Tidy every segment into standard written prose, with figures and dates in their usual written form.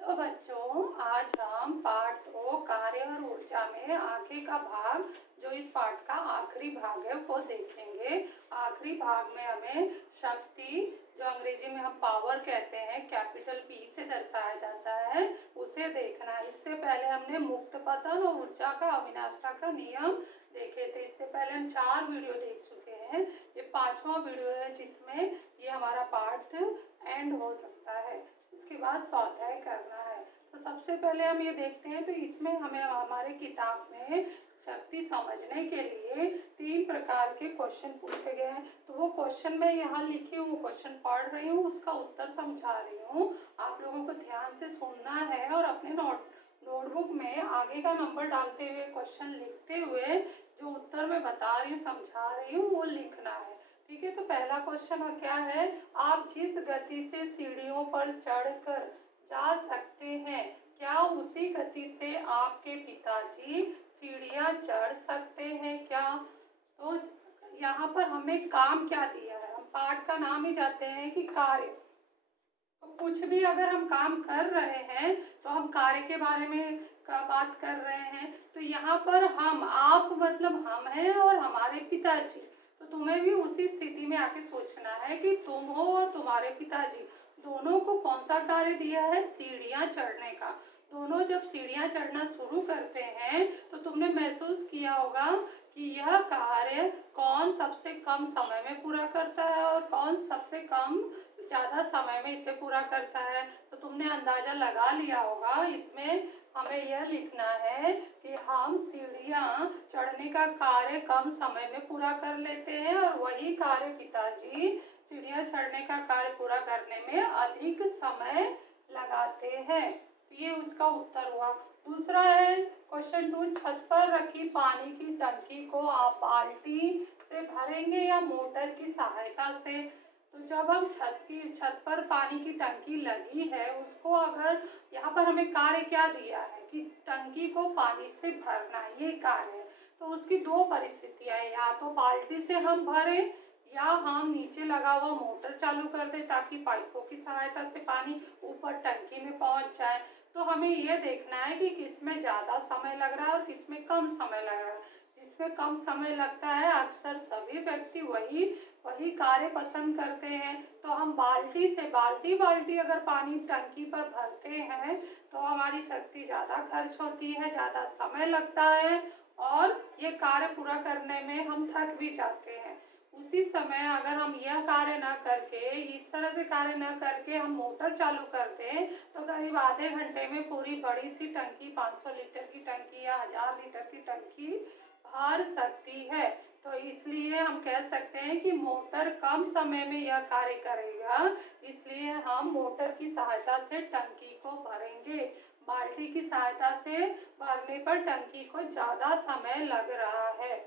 Hello बच्चों, आज हम पाठ 2 कार्य और ऊर्जा में आगे का भाग, जो इस पाठ का आखिरी भाग है, वो देखेंगे। आखिरी भाग में हमें शक्ति, जो अंग्रेजी में हम पावर कहते हैं, कैपिटल P से दर्शाया जाता है, उसे देखना है। इससे पहले हमने मुक्त पतन और ऊर्जा का अविनाशता का नियम देखे थे। इससे पहले हम 4 वीडियो देख चुके हैं। ये 5वां वीडियो है जिसमें ये हमारा पाठ एंड हो सकता है। उसके बाद स्वाध्याय करना है। तो सबसे पहले हम ये देखते हैं, तो इसमें हमें हमारे किताब में शक्ति समझने के लिए 3 प्रकार के क्वेश्चन पूछे गए हैं। तो वो क्वेश्चन मैं यहाँ लिखी हूँ, क्वेश्चन पढ़ रही हूँ, उसका उत्तर समझा रही हूँ। आप लोगों को ध्यान से सुनना है और अपने नोटबुक में आगे का नंबर डालते हुए, क्वेश्चन लिखते हुए, जो उत्तर मैं बता रही हूँ, समझा रही हूँ, वो लिखना है। ठीक है, तो पहला क्वेश्चन क्या है? आप जिस गति से सीढ़ियों पर चढ़कर जा सकते हैं, क्या उसी गति से आपके पिताजी सीढ़ियां चढ़ सकते हैं क्या? तो यहाँ पर हमें काम क्या दिया है? हम पाठ का नाम ही जाते हैं कि कार्य। तो कुछ भी अगर हम काम कर रहे हैं तो हम कार्य के बारे में बात कर रहे हैं। तो यहाँ पर हम, आप मतलब हम हैं और हमारे पिताजी। तो तुम्हें भी उसी स्थिति में आके सोचना है कि तुम हो और तुम्हारे पिताजी, दोनों को कौन सा कार्य दिया है? सीढ़ियाँ चढ़ने का। दोनों जब सीढ़ियाँ चढ़ना शुरू करते हैं तो तुमने महसूस किया होगा कि यह कार्य कौन सबसे कम समय में पूरा करता है और कौन सबसे कम ज़्यादा समय में इसे पूरा करता है। तो तुमने अंदाज़ा लगा लिया होगा। इसमें हमें यह लिखना है कि हम सीढ़ियाँ चढ़ने का कार्य कम समय में पूरा कर लेते हैं और वही कार्य पिताजी सीढ़ियाँ चढ़ने का कार्य पूरा करने में अधिक समय लगाते हैं। ये उसका उत्तर हुआ। दूसरा है क्वेश्चन 2, छत पर रखी पानी की टंकी को आप बाल्टी से भरेंगे या मोटर की सहायता से? तो जब हम छत पर पानी की टंकी लगी है, उसको अगर यहाँ पर हमें कार्य क्या दिया है कि टंकी को पानी से भरना, ये कार्य है। तो उसकी 2 परिस्थितियाँ है, या तो बाल्टी से हम भरें या हम नीचे लगा हुआ मोटर चालू कर दें ताकि पाइपों की सहायता से पानी ऊपर टंकी में पहुँच जाए। तो हमें ये देखना है कि किसमें ज़्यादा समय लग रहा है और किसमें कम समय लग रहा है। जिसमें कम समय लगता है अक्सर सभी व्यक्ति वही कार्य पसंद करते हैं। तो हम बाल्टी से बाल्टी अगर पानी टंकी पर भरते हैं तो हमारी शक्ति ज़्यादा खर्च होती है, ज़्यादा समय लगता है और ये कार्य पूरा करने में हम थक भी जाते हैं। उसी समय अगर हम यह कार्य न करके, इस तरह से कार्य न करके हम मोटर चालू करते हैं तो करीब आधे घंटे में पूरी बड़ी सी टंकी, 500 लीटर की टंकी या 1000 लीटर की टंकी भर सकती है। तो इसलिए हम कह सकते हैं कि मोटर कम समय में यह कार्य करेगा, इसलिए हम मोटर की सहायता से टंकी को भरेंगे। बाल्टी की सहायता से भरने पर टंकी को ज़्यादा समय लग रहा है।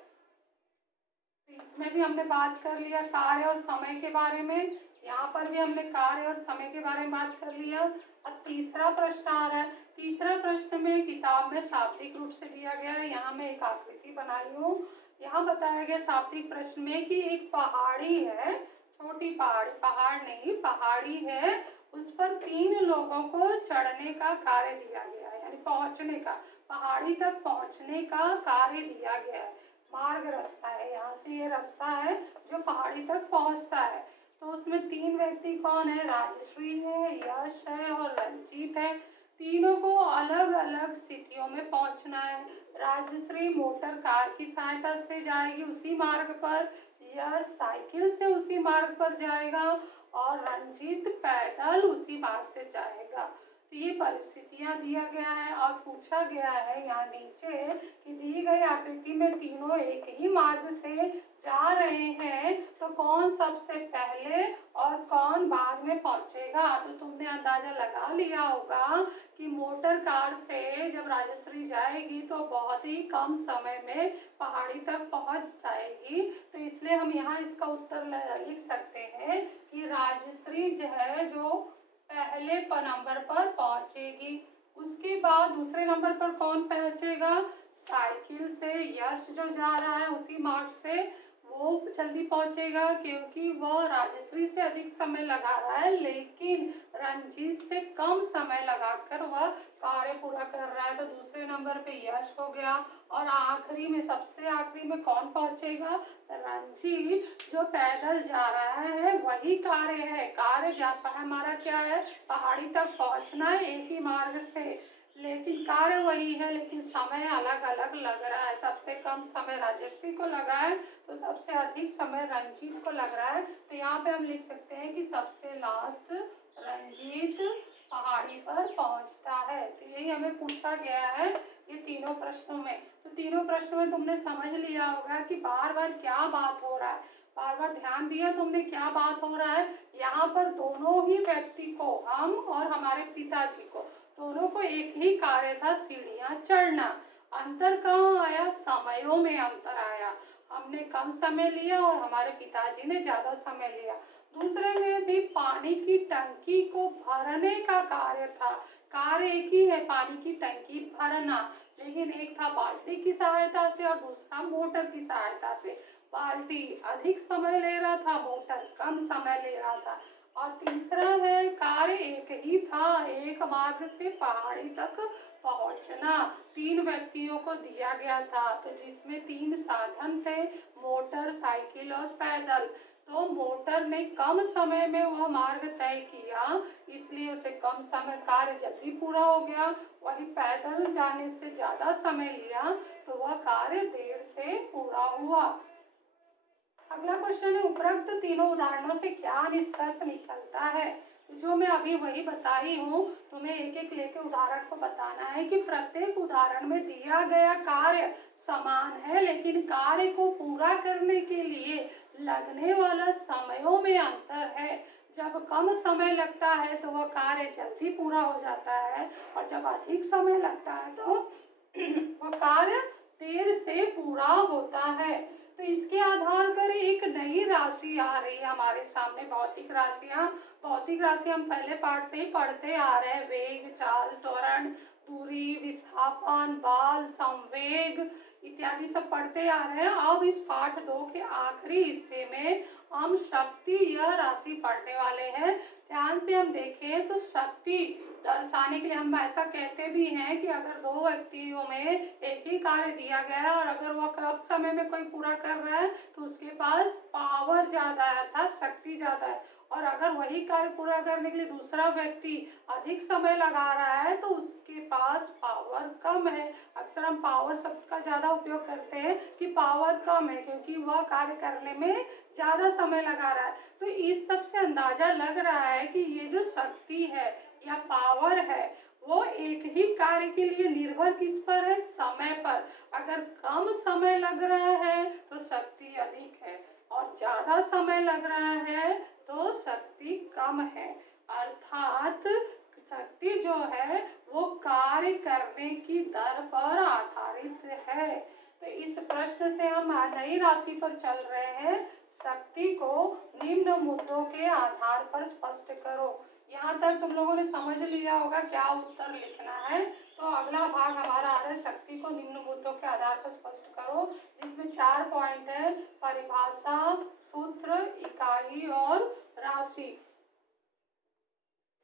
इसमें भी हमने बात कर लिया कार्य और समय के बारे में। यहाँ पर भी हमने कार्य और समय के बारे में बात कर लिया। अब तीसरा प्रश्न आ रहा है। तीसरा प्रश्न में किताब में शाब्दिक रूप से दिया गया है। यहाँ मैं एक आकृति बनाई हूँ। यहाँ बताया गया शाब्दिक प्रश्न में कि एक पहाड़ी है, छोटी पहाड़ नहीं, पहाड़ी है, उस पर 3 लोगों को चढ़ने का कार्य दिया गया है, यानी पहुँचने का, पहाड़ी तक पहुँचने का कार्य दिया गया है। मार्ग रास्ता है, यहाँ से ये रास्ता है जो पहाड़ी तक पहुँचता है। तो उसमें 3 व्यक्ति कौन है? राजश्री है, यश है और रंजीत है। तीनों को अलग अलग स्थितियों में पहुँचना है। राजश्री मोटर कार की सहायता से जाएगी उसी मार्ग पर, यश साइकिल से उसी मार्ग पर जाएगा और रंजीत पैदल उसी मार्ग से जाएगा। तो ये परिस्थितियां दिया गया है और पूछा गया है यहाँ नीचे कि दी गई आकृति में तीनों एक ही मार्ग से जा रहे हैं, तो कौन सबसे पहले और कौन बाद में पहुंचेगा? तो तुमने अंदाजा लगा लिया होगा कि मोटर कार से जब राजश्री जाएगी तो बहुत ही कम समय में पहाड़ी तक पहुंच जाएगी। तो इसलिए हम यहाँ इसका उत्तर लिख सकते हैं कि राजश्री जो है, जो पहले नंबर पर पहुंचेगी। उसके बाद दूसरे नंबर पर कौन पहुंचेगा? साइकिल से यश जो जा रहा है उसी मार्ग से, वो जल्दी पहुंचेगा क्योंकि वह राजश्री से अधिक समय लगा रहा है, लेकिन रंजीत से कम समय लगाकर वह कार्य पूरा कर रहा है। तो दूसरे नंबर पे यश हो गया। और आखिरी में, सबसे आखिरी में कौन पहुंचेगा? रंजीत जो पैदल जा रहा है वही कार्य है। कार्य जाता है हमारा क्या है? पहाड़ी तक पहुंचना है एक ही मार्ग से, लेकिन कार्य वही है, लेकिन समय अलग अलग लग रहा है। सबसे कम समय राजश्री को लगा है तो सबसे अधिक समय रंजीत को लग रहा है। तो यहाँ पे हम लिख सकते हैं कि सबसे लास्ट रंजीत पहाड़ी पर पहुंचता है। तो यही हमें पूछा गया है ये तीनों प्रश्नों में। तो तीनों प्रश्नों में तुमने समझ लिया होगा कि बार बार क्या बात हो रहा है। बार बार ध्यान दिया तुमने क्या बात हो रहा है? यहाँ पर दोनों ही व्यक्ति को, हम और हमारे पिताजी को, दोनों को एक ही कार्य था, सीढ़ियां चढ़ना। अंतर कहाँ आया? समयों में अंतर आया। हमने कम समय लिया और हमारे पिताजी ने ज्यादा समय लिया। दूसरे में भी पानी की टंकी को भरने का कार्य था। कार्य एक ही है, पानी की टंकी भरना, लेकिन एक था बाल्टी की सहायता से और दूसरा मोटर की सहायता से। बाल्टी अधिक समय ले रहा था, मोटर कम समय ले रहा था। और तीसरा है, कार्य एक ही था, एक मार्ग से पहाड़ी तक पहुंचना। 3 व्यक्तियों को दिया गया था, तो जिसमें 3 साधन थे, मोटर, साइकिल और पैदल। तो मोटर ने कम समय में वह मार्ग तय किया, इसलिए उसे कम समय, कार्य जल्दी पूरा हो गया। वही पैदल जाने से ज्यादा समय लिया तो वह कार्य देर से पूरा हुआ। अगला क्वेश्चन है, उपरोक्त तीनों उदाहरणों से क्या निष्कर्ष निकलता है? तो जो मैं अभी वही बताई हूँ, तुम्हें एक एक लेके उदाहरण को बताना है कि प्रत्येक उदाहरण में दिया गया कार्य समान है, लेकिन कार्य को पूरा करने के लिए लगने वाला समयों में अंतर है। जब कम समय लगता है तो वह कार्य जल्दी पूरा हो जाता है, और जब अधिक समय लगता है तो वह कार्य देर से पूरा होता है। तो इसके आधार पर एक नई राशि आ रही है हमारे सामने, भौतिक राशियां। भौतिक राशि हम पहले पाठ से ही पढ़ते आ रहे हैं, वेग, चाल, त्वरण, दूरी, विस्थापन, बल, संवेग इत्यादि सब पढ़ते आ रहे हैं। अब इस पाठ 2 के आखिरी हिस्से में हम शक्ति, यह राशि पढ़ने वाले हैं। ध्यान से हम देखें तो शक्ति दर्शाने के लिए हम ऐसा कहते भी हैं कि अगर 2 व्यक्तियों में एक ही कार्य दिया गया है और अगर वह कम समय में कोई पूरा कर रहा है तो उसके पास पावर ज्यादा है, अर्थात शक्ति ज्यादा है। और अगर वही कार्य पूरा करने के लिए दूसरा व्यक्ति अधिक समय लगा रहा है तो उसके पास पावर कम है। अक्सर हम पावर शब्द का ज्यादा उपयोग करते हैं कि पावर कम है, क्योंकि वह कार्य करने में ज्यादा समय लगा रहा है। तो इस सब से अंदाजा लग रहा है कि ये जो शक्ति है या पावर है वो एक ही कार्य के लिए निर्भर किस पर है? समय पर। अगर कम समय लग रहा है तो शक्ति अधिक है, और ज्यादा समय लग रहा है तो शक्ति कम है। अर्थात शक्ति जो है वो कार्य करने की दर पर आधारित है। तो इस प्रश्न से हम नई राशि पर चल रहे हैं। शक्ति को निम्न मुद्दों के आधार पर स्पष्ट करो। यहाँ तक तुम लोगों ने समझ लिया होगा क्या उत्तर लिखना है। तो अगला भाग हमारा आ रहा है, शक्ति को निम्न मुद्दों के आधार पर स्पष्ट करो, जिसमें 4 पॉइंट है, परिभाषा, सूत्र, इकाई और राशि।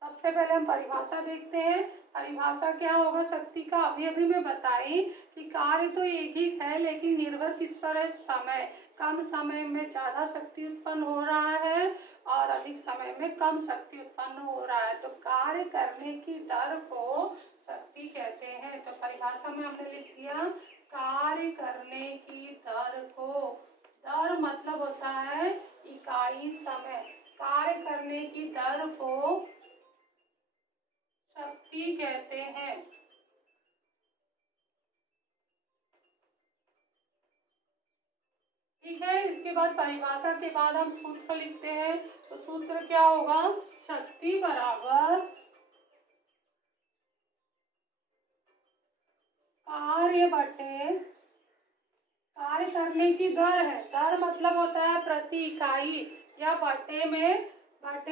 सबसे पहले हम परिभाषा देखते हैं। परिभाषा क्या होगा शक्ति का? अभी मैं बताई कि कार्य तो एक ही है, लेकिन निर्भर किस पर है? समय। कम समय में ज्यादा शक्ति उत्पन्न हो रहा है और अधिक समय में कम शक्ति उत्पन्न हो रहा है। तो कार्य करने की दर को शक्ति कहते हैं। तो परिभाषा में हमने लिख दिया कार्य करने की दर को। दर मतलब होता है इकाई समय। कार्य करने की दर को शक्ति कहते हैं। ठीक है, इसके बाद परिभाषा के बाद हम सूत्र लिखते हैं। तो सूत्र क्या होगा? शक्ति बराबर कार्य बटे, कार्य करने की दर है। दर मतलब होता है प्रति इकाई, या बटे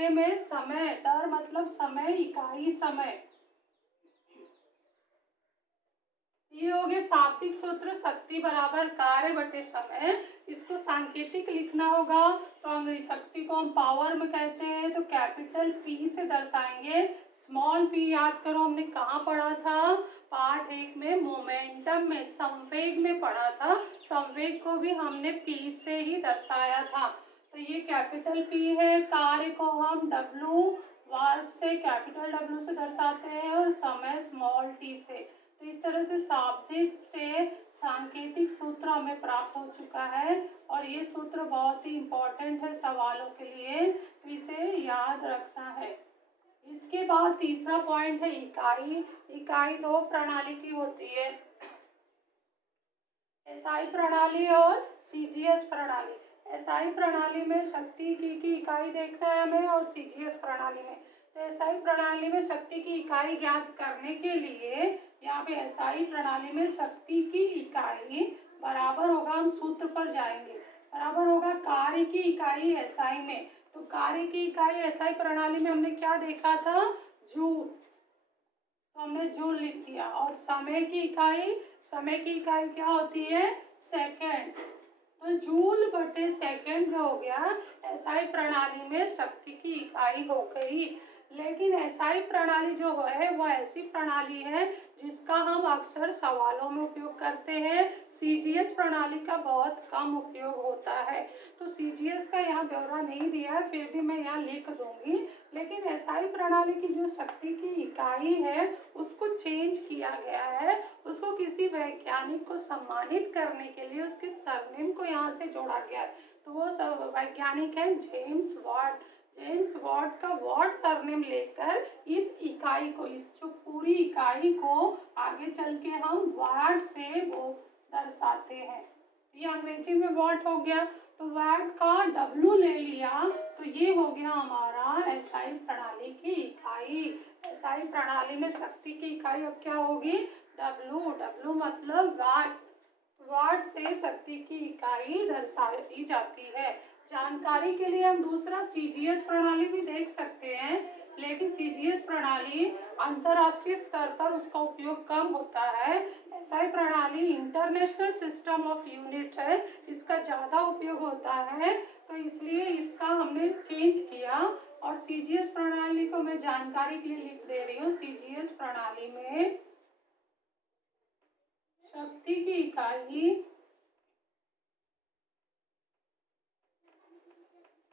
में समय। दर मतलब समय, इकाई समय। ये हो गया शाब्दिक सूत्र, शक्ति बराबर कार्य बटे समय। इसको सांकेतिक लिखना होगा, तो हम शक्ति को हम पावर में कहते हैं, तो कैपिटल पी से दर्शाएंगे। स्मॉल पी याद करो हमने कहाँ पढ़ा था, पार्ट 1 में मोमेंटम में, संवेग में पढ़ा था। संवेग को भी हमने पी से ही दर्शाया था। तो ये कैपिटल पी है, कार्य को हम डब्लू वर्ब से, कैपिटल डब्लू से दर्शाते हैं, और समय स्मॉल टी से। तो इस तरह से शाब्दिक से सांकेतिक सूत्र हमें प्राप्त हो चुका है, और ये सूत्र बहुत ही इम्पोर्टेंट है सवालों के लिए, तो इसे याद रखना है। इसके बाद तीसरा पॉइंट है इकाई। इकाई दो प्रणाली की होती है, एसआई प्रणाली और सीजीएस प्रणाली। एसआई प्रणाली में शक्ति की इकाई देखना है हमें, और सीजीएस प्रणाली में, तो एसआई प्रणाली में शक्ति की इकाई ज्ञात करने के लिए यहाँ पे एसआई प्रणाली में शक्ति की इकाई बराबर होगा, हम सूत्र पर जाएंगे, बराबर होगा कार्य की इकाई एसआई में। तो कार्य की इकाई एसआई प्रणाली में हमने क्या देखा था, जूल, तो हमने जूल लिख दिया। और समय की इकाई क्या होती है, सेकंड, तो जूल बटे सेकंड जो हो गया एसआई प्रणाली में शक्ति की इकाई हो गई। लेकिन एसआई प्रणाली जो है वह ऐसी प्रणाली है जिसका हम अक्सर सवालों में उपयोग करते हैं। सीजीएस प्रणाली का बहुत कम उपयोग होता है, तो सीजीएस का यहाँ ब्यौरा नहीं दिया है, फिर भी मैं यहाँ लिख दूंगी। लेकिन एसआई प्रणाली की जो शक्ति की इकाई है उसको चेंज किया गया है, उसको किसी वैज्ञानिक को सम्मानित करने के लिए उसके सरनेम को यहाँ से जोड़ा गया है। तो वो वैज्ञानिक है जेम्स वाट। जेम्स वाट का वाट सरनेम लेकर इस इकाई को, इस जो पूरी इकाई को आगे चल के हम वाट से वो दर्शाते हैं। ये अंग्रेजी में वाट हो गया, तो वाट का डब्लू ले लिया, तो ये हो गया हमारा एसआई प्रणाली की इकाई। एसआई प्रणाली में शक्ति की इकाई अब क्या होगी, डब्लू। डब्लू मतलब वाट, वाट से शक्ति की इकाई दर्शाई जाती है। जानकारी के लिए हम दूसरा सीजीएस प्रणाली भी देख सकते हैं, लेकिन सीजीएस प्रणाली अंतर्राष्ट्रीय स्तर पर उसका उपयोग कम होता है। एसआई प्रणाली इंटरनेशनल सिस्टम ऑफ यूनिट है, इसका ज़्यादा उपयोग होता है, तो इसलिए इसका हमने चेंज किया। और सीजीएस प्रणाली को मैं जानकारी के लिए लिख दे रही हूँ। सीजीएस प्रणाली में शक्ति की इकाई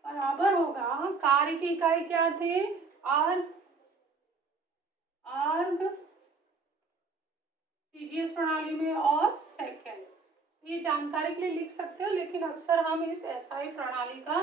बराबर होगा, कार्य की इकाई क्या थी, आर्ग। सीजीएस प्रणाली में और सेकेंड, ये जानकारी के लिए लिख सकते हो, लेकिन अक्सर हम इस एसआई प्रणाली का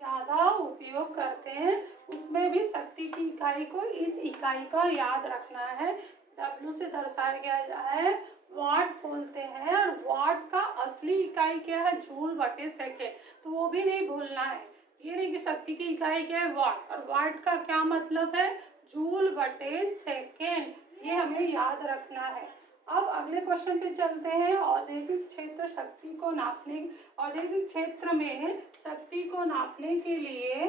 ज़्यादा उपयोग करते हैं। उसमें भी शक्ति की इकाई को, इस इकाई का याद रखना है, डब्लू से दर्शाया गया है, वाट बोलते हैं, और वाट का असली इकाई क्या है, जूल बटे सेकेंड, तो वो भी नहीं भूलना है। ये नहीं कि शक्ति की इकाई क्या है, वाट, और वाट का क्या मतलब है, जूल बटे सेकेंड, ये हमें याद रखना है। अब अगले क्वेश्चन पे चलते हैं। औद्योगिक क्षेत्र शक्ति को नापने, औद्योगिक क्षेत्र में शक्ति को नापने के लिए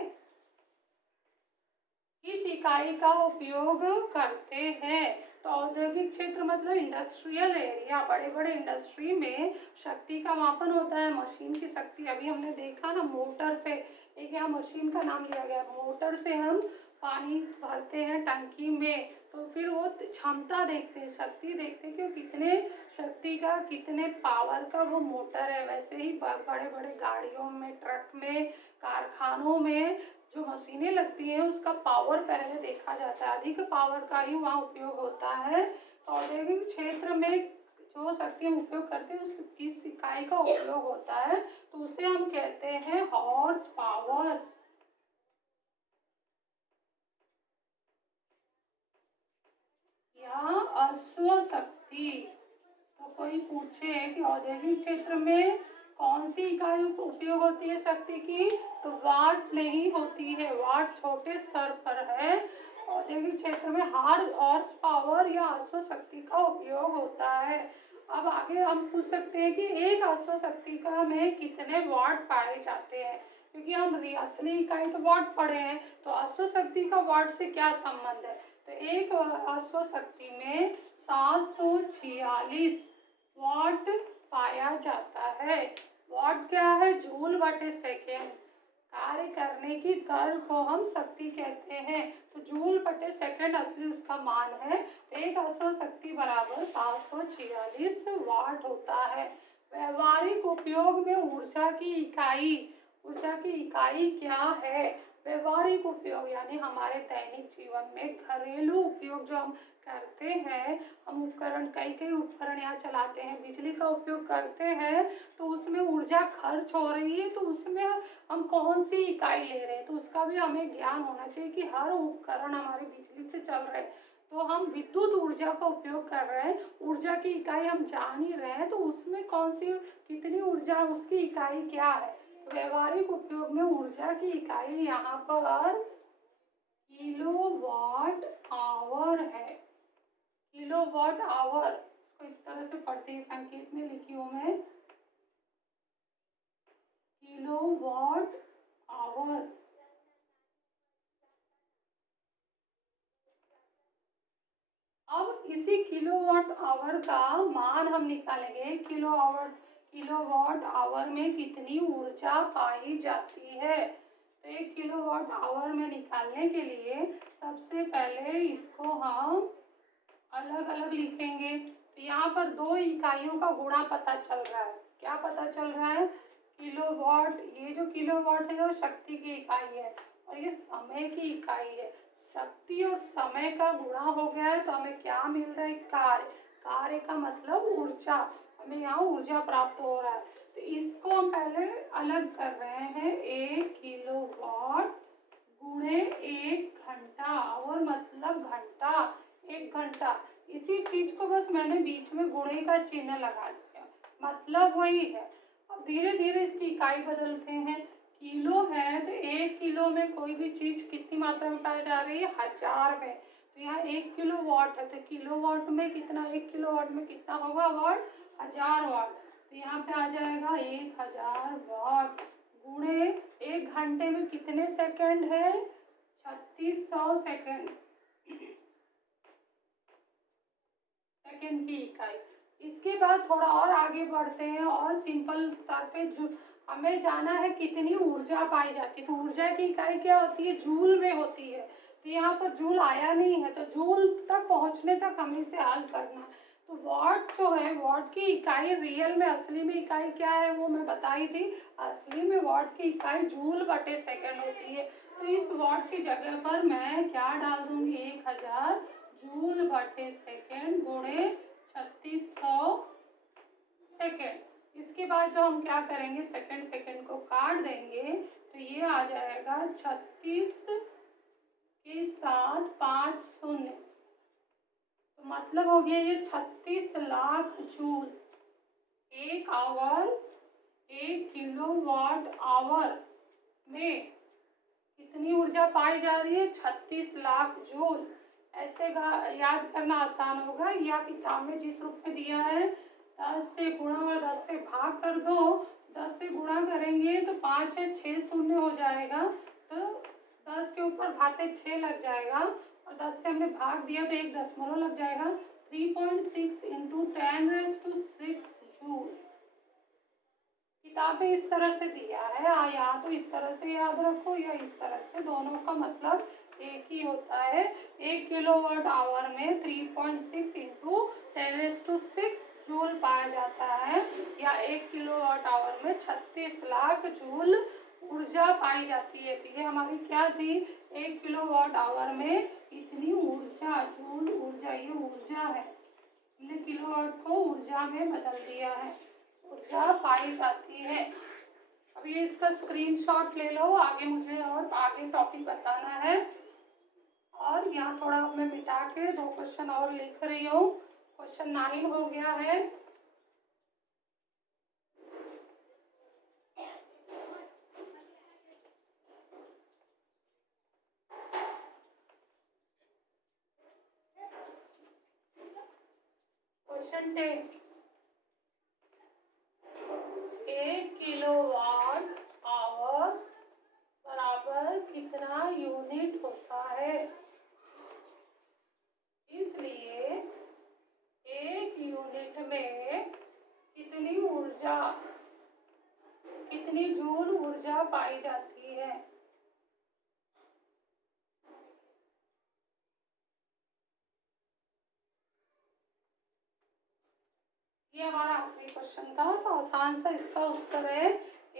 किस इकाई का उपयोग करते हैं। तो औद्योगिक क्षेत्र मतलब इंडस्ट्रियल एरिया, बड़े बड़े इंडस्ट्री में शक्ति का मापन होता है। मशीन की शक्ति अभी हमने देखा ना, मोटर से, एक यहाँ मशीन का नाम लिया गया, मोटर से हम पानी भरते हैं टंकी में, तो फिर वो क्षमता देखते हैं, शक्ति देखते हैं कि वो कितने शक्ति का, कितने पावर का वो मोटर है। वैसे ही बड़े बड़े गाड़ियों में, ट्रक में, कारखानों में जो मशीनें लगती हैं उसका पावर पहले देखा जाता है, अधिक पावर का ही वहाँ उपयोग होता है। तो औद्योगिक क्षेत्र में जो शक्ति हम उपयोग करते हैं उस किस इकाई का उपयोग होता है, तो उसे हम कहते हैं हॉर्स पावर या अश्व शक्ति। तो कोई पूछे कि औद्योगिक क्षेत्र में कौन सी इकाई उपयोग होती है शक्ति की, तो वाट नहीं होती है, वाट छोटे स्तर पर है। औद्योगिक क्षेत्र में हॉर्स पावर या अश्व शक्ति का उपयोग होता है। अब आगे हम पूछ सकते हैं कि एक अश्व शक्ति का में कितने वाट पाए जाते हैं, क्योंकि हम असली इकाई तो वाट पढ़े हैं, तो अश्व शक्ति का वाट से क्या संबंध है। तो एक अश्व शक्ति में 746 वॉट पाया जाता है। वॉट क्या है? जूल बटे सेकेंड। कार्य करने की दर को हम शक्ति कहते हैं। तो जूल बटे सेकेंड असली उसका मान है। तो एक अश्व शक्ति बराबर 746 वाट होता है। व्यवहारिक उपयोग में ऊर्जा की इकाई क्या है? व्यवहारिक उपयोग यानी हमारे दैनिक जीवन में घरेलू उपयोग जो हम करते हैं, हम उपकरण कई उपकरण यहाँ चलाते हैं, बिजली का उपयोग करते हैं, तो उसमें ऊर्जा खर्च हो रही है, तो उसमें हम कौन सी इकाई ले रहे हैं, तो उसका भी हमें ज्ञान होना चाहिए कि हर उपकरण हमारी बिजली से चल रहे हैं, तो हम विद्युत ऊर्जा का उपयोग कर रहे हैं, ऊर्जा की इकाई हम जान ही रहे हैं, तो उसमें कौन सी कितनी ऊर्जा, उसकी इकाई क्या है? तो व्यवहारिक उपयोग में ऊर्जा की इकाई यहाँ पर किलोवाट आवर है। किलोवाट आवर, इसको इस तरह से पढ़ते हैं, संकेत में लिखी हूँ मैं, किलोवाट आवर। अब इसी किलोवाट आवर का मान हम निकालेंगे। किलोवाट आवर में कितनी ऊर्जा पाई जाती है। तो एक किलोवाट आवर में निकालने के लिए सबसे पहले इसको हम अलग अलग लिखेंगे। तो यहाँ पर दो इकाइयों का गुणा पता चल रहा है। क्या पता चल रहा है? किलोवाट, ये जो किलोवाट है वो शक्ति की इकाई है और ये समय की इकाई है। शक्ति और समय का गुणा हो गया है तो हमें क्या मिल रहा है? कार्य। कार्य का मतलब ऊर्जा, हमें यहाँ ऊर्जा प्राप्त हो रहा है। तो इसको हम पहले अलग कर रहे हैं। 1 किलोवाट गुणे 1 घंटा, और मतलब घंटा, 1 घंटा। इसी चीज को बस मैंने बीच में गुणे का चिन्ह लगा दिया, मतलब वही है। अब धीरे धीरे इसकी इकाई बदलते हैं। किलो है तो 1 किलो में कोई भी चीज कितनी मात्रा में पाई जा रही है? 1000 में। तो यहाँ 1 किलो वाट है तो किलोवाट में कितना, 1 किलोवाट में कितना होगा वाट? 1000 वाट। तो यहाँ पे आ जाएगा 1000 वाट गुणे 1 घंटे में कितने सेकंड है? 3600 सेकंड, सेकंड की इकाई। इसके बाद थोड़ा और आगे बढ़ते हैं और सिंपल स्तर पे जो हमें जाना है कितनी ऊर्जा पाई जाती है। तो ऊर्जा की इकाई क्या होती है? जूल में होती है। तो यहाँ पर जूल आया नहीं है, तो जूल तक पहुँचने तक हमें इसे हल करना है। तो वाट जो है, वाट की इकाई रियल में, असली में इकाई क्या है वो मैं बताई थी। असली में वाट की इकाई जूल बटे सेकंड होती है। तो इस वाट की जगह पर मैं क्या डाल दूंगी? 1000 जूल बटे सेकेंड गुणे 3600 सेकेंड। इसके बाद जो हम क्या करेंगे, सेकेंड सेकेंड को काट देंगे तो ये आ जाएगा 36 के साथ 5 शून्य, तो मतलब हो गया ये 36 lakh joule. 1 hour, 1 kilowatt hour में कितनी ऊर्जा पाई जा रही है? 36 लाख जूल। ऐसे याद करना आसान होगा, या किताब में जिस रूप में दिया है 10 से गुणा और 10 से भाग कर दो। 10 से गुणा करेंगे तो 5 है, 6 शून्य हो जाएगा, तो 10 के ऊपर भाते 6 लग जाएगा और 10 से हमने भाग दिया तो 1 दशमलव लग जाएगा। 3.6 इंटू 10⁻⁶ जूल। किताब में इस तरह से दिया है, या तो इस तरह से याद रखो या इस तरह से, दोनों का मतलब एक ही होता है। 1 किलोवाट आवर में 3.6 इंटू 10⁶ जूल पाया जाता है, या 1 किलोवाट आवर में 36 लाख जूल ऊर्जा पाई जाती है। तो ये हमारी क्या थी? 1 किलोवाट आवर में इतनी ऊर्जा, जूल ऊर्जा, ये ऊर्जा है, हमने किलोवाट को ऊर्जा में बदल दिया है, ऊर्जा पाई जाती है। अब ये इसका स्क्रीनशॉट ले लो, आगे मुझे और आगे टॉपिक बताना है। और यहाँ थोड़ा मैं मिटा के 2 क्वेश्चन और लिख रही हूँ। क्वेश्चन 9 हो गया है। क्वेश्चन 10, 1 किलोवाट आवर बराबर कितना यूनिट होता है? इसलिए 1 यूनिट में पाई जाती है। ये हमारा आखिरी क्वेश्चन था, तो आसान सा इसका उत्तर है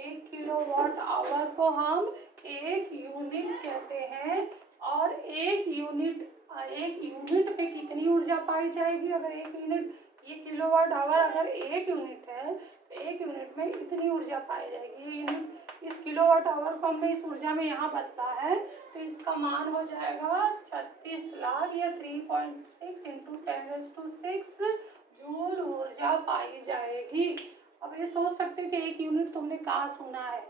1 किलोवाट आवर को हम 1 यूनिट कहते हैं। और एक यूनिट में कितनी ऊर्जा पाई जाएगी? अगर एक यूनिट, ये किलोवाट आवर अगर एक यूनिट है तो एक यूनिट में इतनी ऊर्जा पाई जाएगी। ये यूनिट, इस किलोवाट आवर को हमने इस ऊर्जा में यहाँ बदला है, तो इसका मान हो जाएगा 36 लाख या 3.6 इंटू 10⁶ जूल ऊर्जा पाई जाएगी। अब ये सोच सकते हैं कि एक यूनिट तुमने कहाँ सुना है,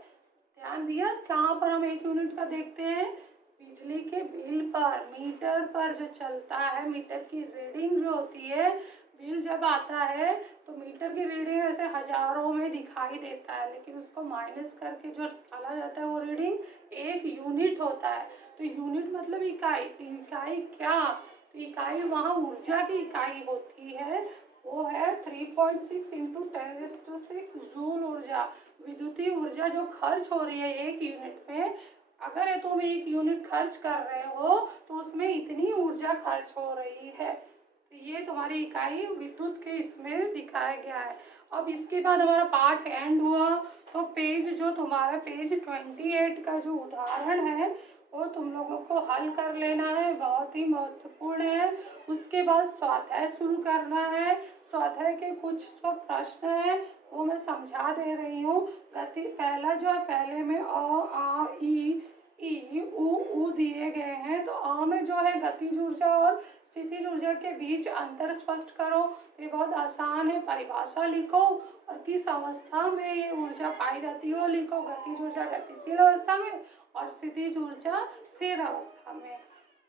ध्यान दिया कहाँ पर हम एक यूनिट का देखते हैं? बिजली के बिल पर, मीटर पर जो चलता है, मीटर की रीडिंग जो होती है, बिल जब आता है तो मीटर की रीडिंग ऐसे हजारों में दिखाई देता है, लेकिन उसको माइनस करके जो डाला जाता है वो रीडिंग एक यूनिट होता है। तो यूनिट मतलब इकाई। इकाई क्या? तो इकाई वहाँ ऊर्जा की इकाई होती है, वो है 3.6 इंटू 10⁶ जूल ऊर्जा। विद्युतीय ऊर्जा जो खर्च हो रही है एक यूनिट में, अगर तुम एक यूनिट खर्च कर रहे हो तो उसमें इतनी ऊर्जा खर्च हो रही है। तो ये तुम्हारी इकाई विद्युत के इसमें दिखाया गया है। अब इसके बाद हमारा पार्ट एंड हुआ, तो पेज जो तुम्हारा पेज 28 का जो उदाहरण है वो तुम लोगों को हल कर लेना है, बहुत ही महत्वपूर्ण है। उसके बाद स्वाध्याय शुरू करना है। स्वाध्याय के कुछ जो प्रश्न है वो मैं समझा दे रही हूँ। गति पहला जो है, पहले में अ आ ई उ दिए गए हैं, तो अ में जो है गतिज ऊर्जा और स्थितिज ऊर्जा के बीच अंतर स्पष्ट करो। तो ये बहुत आसान है, परिभाषा लिखो और किस अवस्था में ये ऊर्जा पाई जाती है वो लिखो। गतिज ऊर्जा गतिशील अवस्था में और स्थितिज ऊर्जा स्थिर अवस्था में।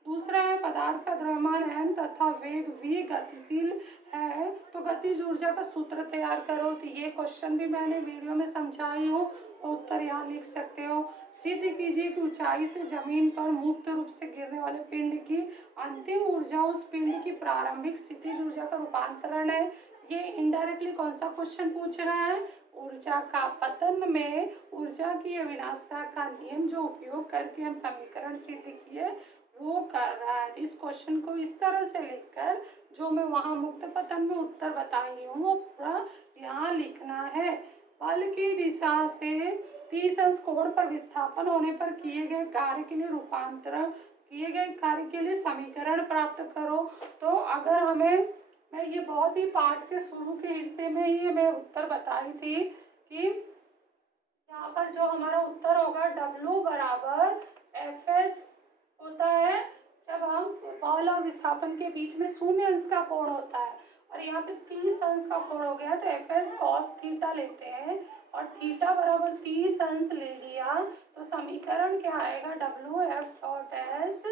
दूसरा है पदार्थ का द्रव्यमान m तथा वेग v गतिशील है, तो गतिज ऊर्जा का सूत्र तैयार करो। तो ये क्वेश्चन भी मैंने वीडियो में समझाई हूँ, तो उत्तर यहाँ लिख सकते हो। सिद्ध कीजिए कि ऊंचाई से जमीन पर मुक्त रूप से गिरने वाले पिंड की अंतिम ऊर्जा उस पिंड की प्रारंभिक स्थितिज ऊर्जा का रूपांतरण है। ये इनडायरेक्टली कौन सा क्वेश्चन पूछ रहा है? ऊर्जा का पतन में ऊर्जा की अविनाशता का नियम जो उपयोग करके हम समीकरण सिद्ध किए वो कर रहा है। इस क्वेश्चन को इस तरह से लिखकर जो मैं वहाँ मुक्त पतन में उत्तर बताई हूँ वो पूरा यहाँ लिखना है। बल की दिशा से 30 अंश कोण पर विस्थापन होने पर किए गए कार्य के लिए रूपांतरण, किए गए कार्य के लिए समीकरण प्राप्त करो। तो अगर हमें, मैं ये बहुत ही पाठ के शुरू के हिस्से में ही मैं उत्तर बताई थी कि यहाँ पर जो हमारा उत्तर होगा W बराबर Fs होता है जब हम बल और विस्थापन के बीच में 0 अंश का कोण होता है, और यहाँ पे 30 अंश का कोण हो गया तो Fs cos थीटा लेते हैं और थीटा बराबर 30 अंश ले लिया, तो समीकरण क्या आएगा? WF.S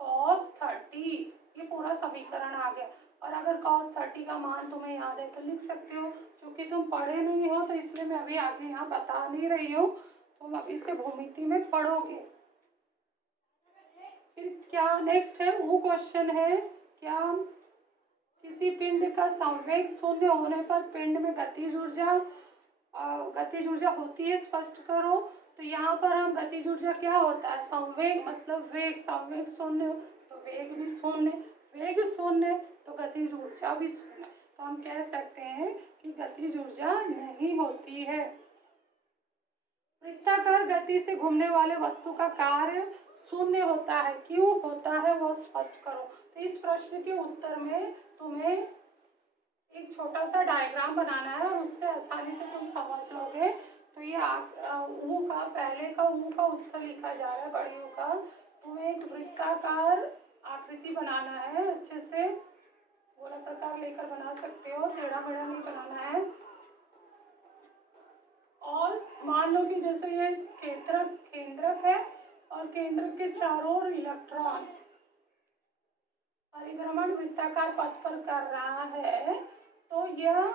cos 30। ये पूरा समीकरण आ गया। और अगर cos 30 का मान तुम्हें याद है तो लिख सकते हो, क्योंकि तुम पढ़े नहीं हो तो इसलिए मैं अभी आगे यहाँ बता नहीं रही हूँ, तुम अभी से भूमिति में पढ़ोगे। फिर क्या नेक्स्ट है? वो क्वेश्चन है, क्या किसी पिंड का संवेग 0 होने पर पिंड में गतिज ऊर्जा होती है, स्पष्ट करो। तो यहाँ पर हम गतिज ऊर्जा क्या होता है? संवेग मतलब वेग, संवेग 0 तो वेग भी 0, वेग 0 तो गतिज ऊर्जा भी 0। तो हम कह सकते हैं कि गतिज ऊर्जा नहीं होती है। वृत्ताकार गति से घूमने वाले वस्तु का कार्य 0 होता है, क्यों होता है वो स्पष्ट करो। तो इस प्रश्न के उत्तर में तुम्हें एक छोटा सा डायग्राम बनाना है और उससे आसानी से तुम समझ लोगे। तो ये ऊ का, पहले का ऊ का उत्तर लिखा जा रहा है, बड़ी ऊ का। तुम्हें एक वृत्ताकार आकृति बनाना है, अच्छे से गोला प्रकार लेकर बना सकते हो, टेढ़ा मेढ़ा नहीं बनाना है। और मान लो कि जैसे ये केंद्रक है और केंद्रक के चारों ओर इलेक्ट्रॉन परिभ्रमण वृत्ताकार पथ पर कर रहा है, तो यह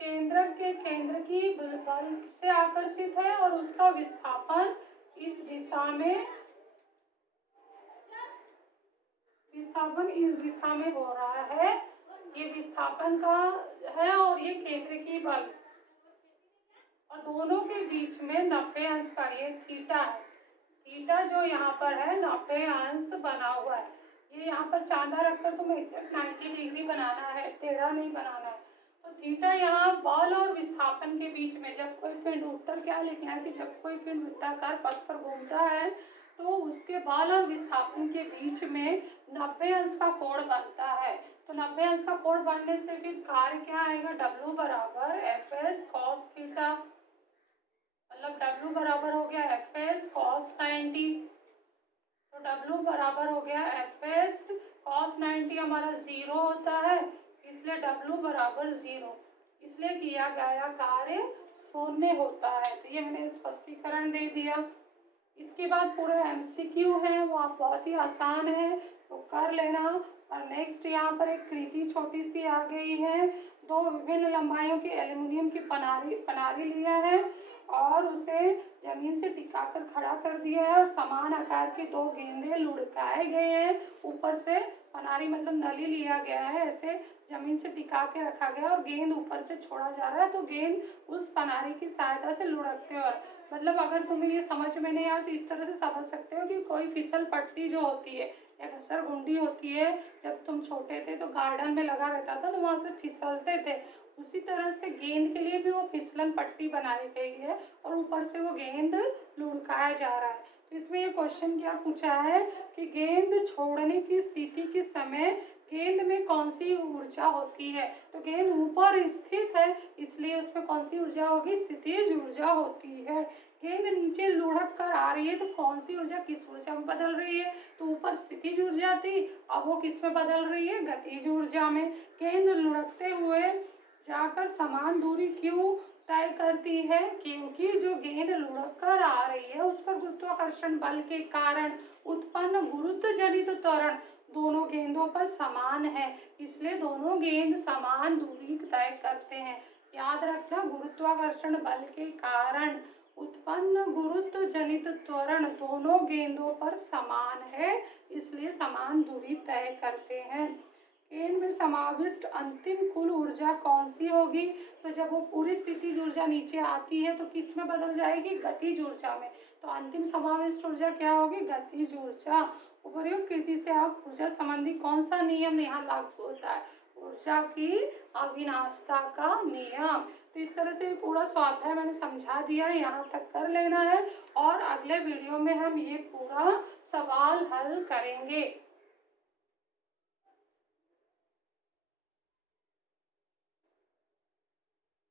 केंद्रक के केंद्र की बल से आकर्षित है और उसका विस्थापन इस दिशा में हो रहा है। ये विस्थापन का है और ये केंद्र की बल, और दोनों के बीच में 90 अंश का ये थीटा है। थीटा जो यहाँ पर है 90 अंश बना हुआ है। ये यहाँ पर चांदा रखकर तुम्हें एग्जैक्ट 90 डिग्री बनाना है, टेढ़ा नहीं बनाना है। तो थीटा यहाँ बल और विस्थापन के बीच में, जब कोई पिंड, उत्तर क्या लिखना है कि जब कोई पिंड वृत्ताकार पथ पर घूमता है तो उसके बल और विस्थापन के बीच में 90 अंश का कोण बनता है। तो 90 अंश का कोण बनने से फिर कार्य क्या आएगा, W बराबर Fs cos थीटा, मतलब W बराबर हो गया Fs cos 90। तो W बराबर हो गया Fs cos 90, हमारा 0 होता है, इसलिए W बराबर 0, इसलिए किया गया कार्य शून्य होता है। तो ये मैंने स्पष्टीकरण दे दिया। इसके बाद पूरे MCQ है, वो आप बहुत ही आसान है तो कर लेना। और नेक्स्ट यहाँ पर एक कृति छोटी सी आ गई है। दो विभिन्न लंबाइयों की एल्युमिनियम की पनारी लिया है और उसे जमीन से टिकाकर खड़ा कर दिया है और समान आकार की दो गेंदे लुढ़काए गए हैं। ऊपर से पनारी मतलब नली लिया गया है, ऐसे जमीन से टिका के रखा गया और गेंद ऊपर से छोड़ा जा रहा है, तो गेंद उस पनारी की सहायता से लुढ़कते हुए, मतलब अगर तुम्हें ये समझ में नहीं आया तो इस तरह से समझ सकते हो कि कोई फिसल पट्टी जो होती है या घसरगुंडी होती है, जब तुम छोटे थे तो गार्डन में लगा रहता था तो वहाँ से फिसलते थे, उसी तरह से गेंद के लिए भी वो फिसलन पट्टी बनाई गई है और ऊपर से वो गेंद लुढ़काया जा रहा है। तो इसमें ये क्वेश्चन क्या पूछा है कि गेंद छोड़ने की स्थिति के समय गेंद में कौन सी ऊर्जा होती है। तो गेंद ऊपर स्थित है इसलिए उसमें कौन सी ऊर्जा होगी, स्थितिज ऊर्जा होती है। गेंद नीचे लुढ़क कर आ रही है तो कौन सी ऊर्जा किस ऊर्जा में बदल रही है, तो ऊपर स्थितिज ऊर्जा थी, अब वो किस में बदल रही है, गतिज ऊर्जा में। गेंद लुढ़कते हुए जाकर समान दूरी क्यों तय करती है, क्योंकि जो गेंद लुढ़क कर आ रही है उस पर गुरुत्वाकर्षण बल के कारण उत्पन्न गुरुत्व जनित त्वरण दोनों गेंदों पर समान है, इसलिए दोनों गेंद समान दूरी तय करते हैं। याद रखना, गुरुत्वाकर्षण बल के कारण उत्पन्न गुरुत्व जनित त्वरण दोनों गेंदों पर समान है, इसलिए समान दूरी तय करते हैं। गेंद में समाविष्ट अंतिम कुल ऊर्जा कौन सी होगी, तो जब वो पूरी स्थितिज ऊर्जा नीचे आती है तो किस में बदल जाएगी, गतिज ऊर्जा में। तो अंतिम समाविष्ट ऊर्जा क्या होगी, गतिज ऊर्जा। उपर्युक्त कृति से आप ऊर्जा संबंधी कौन सा नियम यहाँ लागू होता है, ऊर्जा की अविनाशता का नियम। तो इस तरह से पूरा स्वाध्याय मैंने समझा दिया है, यहाँ तक कर लेना है और अगले वीडियो में हम ये पूरा सवाल हल करेंगे।